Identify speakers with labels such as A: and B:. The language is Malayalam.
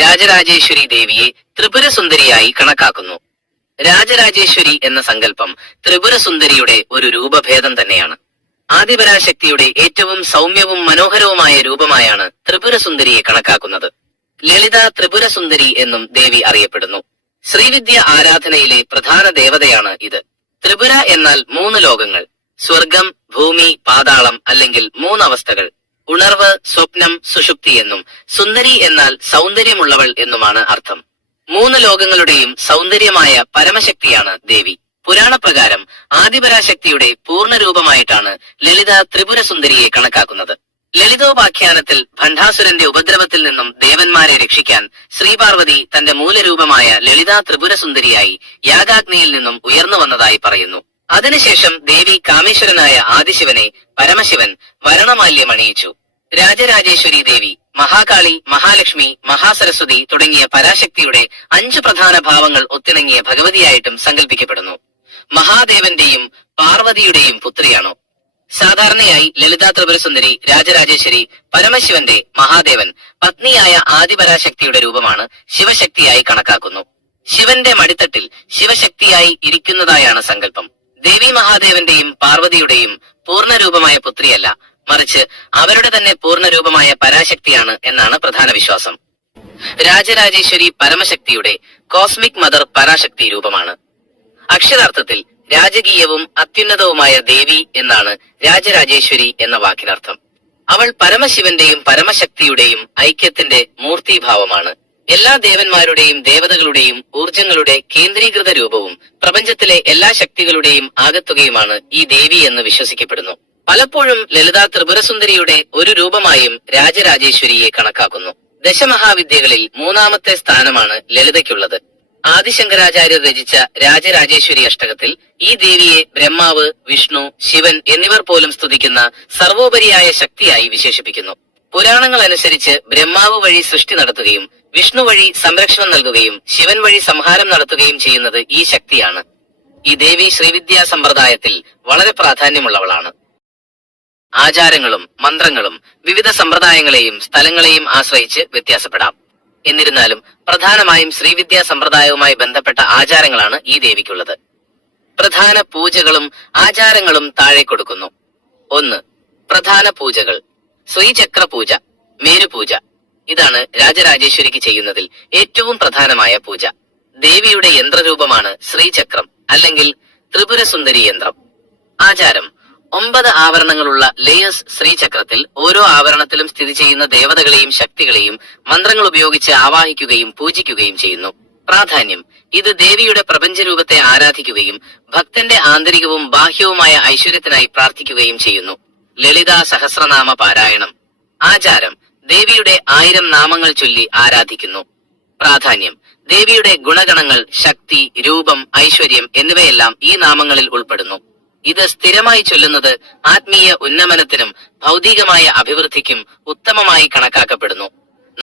A: രാജരാജേശ്വരി ദേവിയെ ത്രിപുര സുന്ദരിയായി കണക്കാക്കുന്നു. രാജരാജേശ്വരി എന്ന സങ്കല്പം ത്രിപുര സുന്ദരിയുടെ ഒരു രൂപഭേദം തന്നെയാണ്. ആദിപരാശക്തിയുടെ ഏറ്റവും സൗമ്യവും മനോഹരവുമായ രൂപമായാണ് ത്രിപുര സുന്ദരിയെ കണക്കാക്കുന്നത്. ലളിത ത്രിപുര സുന്ദരി എന്നും ദേവി അറിയപ്പെടുന്നു. ശ്രീവിദ്യ ആരാധനയിലെ പ്രധാന ദേവതയാണ് ഇത്. ത്രിപുര എന്നാൽ മൂന്ന് ലോകങ്ങൾ. സ്വർഗം ഭൂമി പാതാളം അല്ലെങ്കിൽ മൂന്നവസ്ഥകൾ. ഉണർവ് സ്വപ്നം സുഷുപ്തി എന്നും. സുന്ദരി എന്നാൽ സൗന്ദര്യമുള്ളവൾ എന്നുമാണ് അർത്ഥം. മൂന്ന് ലോകങ്ങളുടെയും സൗന്ദര്യമായ പരമശക്തിയാണ് ദേവി. പുരാണപ്രകാരം ആദിപരാശക്തിയുടെ പൂർണരൂപമായിട്ടാണ് ലളിത ത്രിപുരസുന്ദരിയെ കണക്കാക്കുന്നത്. ലളിതോപാഖ്യാനത്തിൽ ഭണ്ഡാസുരന്റെ ഉപദ്രവത്തിൽ നിന്നും ദേവന്മാരെ രക്ഷിക്കാൻ ശ്രീപാർവതി തന്റെ മൂലരൂപമായ ലളിതാ ത്രിപുരസുന്ദരിയായി യാഗാഗ്നിയിൽ നിന്നും ഉയർന്നു വന്നതായി പറയുന്നു. അതിനുശേഷം ദേവി കാമേശ്വരനായ ആദിശിവനെ പരമശിവൻ വരണമാല്യമണിയിച്ചു രാജരാജേശ്വരി ദേവി മഹാകാളി മഹാലക്ഷ്മി മഹാസരസ്വതി തുടങ്ങിയ പരാശക്തിയുടെ അഞ്ചു പ്രധാന ഭാവങ്ങൾ ഒത്തിണങ്ങിയ ഭഗവതിയായിട്ടും സങ്കല്പിക്കപ്പെടുന്നു മഹാദേവന്റെയും പാർവതിയുടെയും പുത്രിയാണോ? സാധാരണയായി ലളിതാ ത്രിപുരസുന്ദരി രാജരാജേശ്വരി പരമശിവന്റെ മഹാദേവൻ പത്നിയായ ആദിപരാശക്തിയുടെ രൂപമാണ് ശിവശക്തിയായി കണക്കാക്കുന്നു. ശിവന്റെ മടിത്തട്ടിൽ ശിവശക്തിയായി ഇരിക്കുന്നതായാണ് സങ്കല്പം. ദേവി മഹാദേവന്റെയും പാർവതിയുടെയും പൂർണരൂപമായ പുത്രിയല്ല. മറിച്ച് അവരുടെ തന്നെ പൂർണരൂപമായ പരാശക്തിയാണ് എന്നാണ് പ്രധാന വിശ്വാസം. രാജരാജേശ്വരി പരമശക്തിയുടെ കോസ്മിക് മദർ പരാശക്തി രൂപമാണ്. അക്ഷരാർത്ഥത്തിൽ രാജകീയവും അത്യുന്നതവുമായ ദേവി എന്നാണ് രാജരാജേശ്വരി എന്ന വാക്കിനർത്ഥം. അവൾ പരമശിവന്റെയും പരമശക്തിയുടെയും ഐക്യത്തിന്റെ മൂർത്തിഭാവമാണ്. എല്ലാ ദേവന്മാരുടെയും ദേവതകളുടെയും ഊർജങ്ങളുടെ കേന്ദ്രീകൃത രൂപവും പ്രപഞ്ചത്തിലെ എല്ലാ ശക്തികളുടെയും ആകത്തുകയുമാണ് ഈ ദേവി എന്ന് വിശ്വസിക്കപ്പെടുന്നു. പലപ്പോഴും ലളിതാ ത്രിപുരസുന്ദരിയുടെ ഒരു രൂപമായും രാജരാജേശ്വരിയെ കണക്കാക്കുന്നു. ദശമഹാവിദ്യകളിൽ മൂന്നാമത്തെ സ്ഥാനമാണ് ലളിതയ്ക്കുള്ളത്. ആദിശങ്കരാചാര്യർ രചിച്ച രാജരാജേശ്വരി അഷ്ടകത്തിൽ ഈ ദേവിയെ ബ്രഹ്മാവ് വിഷ്ണു ശിവൻ എന്നിവർ പോലും സ്തുതിക്കുന്ന സർവോപരിയായ ശക്തിയായി വിശേഷിപ്പിക്കുന്നു. പുരാണങ്ങൾ അനുസരിച്ച് ബ്രഹ്മാവ് വഴി സൃഷ്ടി നടത്തുകയും വിഷ്ണു വഴി സംരക്ഷണം നൽകുകയും ശിവൻ വഴി സംഹാരം നടത്തുകയും ചെയ്യുന്നത് ഈ ശക്തിയാണ്. ഈ ദേവി ശ്രീവിദ്യാ സമ്പ്രദായത്തിൽ വളരെ പ്രാധാന്യമുള്ളവളാണ്. ആചാരങ്ങളും മന്ത്രങ്ങളും വിവിധ സമ്പ്രദായങ്ങളെയും സ്ഥലങ്ങളെയും ആശ്രയിച്ച് വ്യത്യാസപ്പെടാം. എന്നിരുന്നാലും പ്രധാനമായും ശ്രീവിദ്യാ സമ്പ്രദായവുമായി ബന്ധപ്പെട്ട ആചാരങ്ങളാണ് ഈ ദേവിക്കുള്ളത്. പ്രധാന പൂജകളും ആചാരങ്ങളും താഴെ കൊടുക്കുന്നു. ഒന്ന് പ്രധാന പൂജകൾ. ശ്രീചക്ര പൂജ മേരുപൂജ. ഇതാണ് രാജരാജേശ്വരിക്ക് ചെയ്യുന്നതിൽ ഏറ്റവും പ്രധാനമായ പൂജ. ദേവിയുടെ യന്ത്രരൂപമാണ് ശ്രീചക്രം അല്ലെങ്കിൽ ത്രിപുരസുന്ദരി യന്ത്രം. ആചാരം. ഒമ്പത് ആവരണങ്ങളുള്ള ലേയസ് ശ്രീചക്രത്തിൽ ഓരോ ആവരണത്തിലും സ്ഥിതി ചെയ്യുന്ന ദേവതകളെയും ശക്തികളെയും മന്ത്രങ്ങൾ ഉപയോഗിച്ച് ആവാഹിക്കുകയും പൂജിക്കുകയും ചെയ്യുന്നു. പ്രാധാന്യം. ഇത് ദേവിയുടെ പ്രപഞ്ചരൂപത്തെ ആരാധിക്കുകയും ഭക്തന്റെ ആന്തരികവും ബാഹ്യവുമായ ഐശ്വര്യത്തിനായി പ്രാർത്ഥിക്കുകയും ചെയ്യുന്നു. ലളിതാ സഹസ്രനാമ പാരായണം. ആചാരം. ദേവിയുടെ ആയിരം നാമങ്ങൾ ചൊല്ലി ആരാധിക്കുന്നു. പ്രാധാന്യം. ദേവിയുടെ ഗുണഗണങ്ങൾ ശക്തി രൂപം ഐശ്വര്യം എന്നിവയെല്ലാം ഈ നാമങ്ങളിൽ ഉൾപ്പെടുന്നു. ഇത് സ്ഥിരമായി ചൊല്ലുന്നത് ആത്മീയ ഉന്നമനത്തിനും ഭൗതികമായ അഭിവൃദ്ധിക്കും ഉത്തമമായി കണക്കാക്കപ്പെടുന്നു.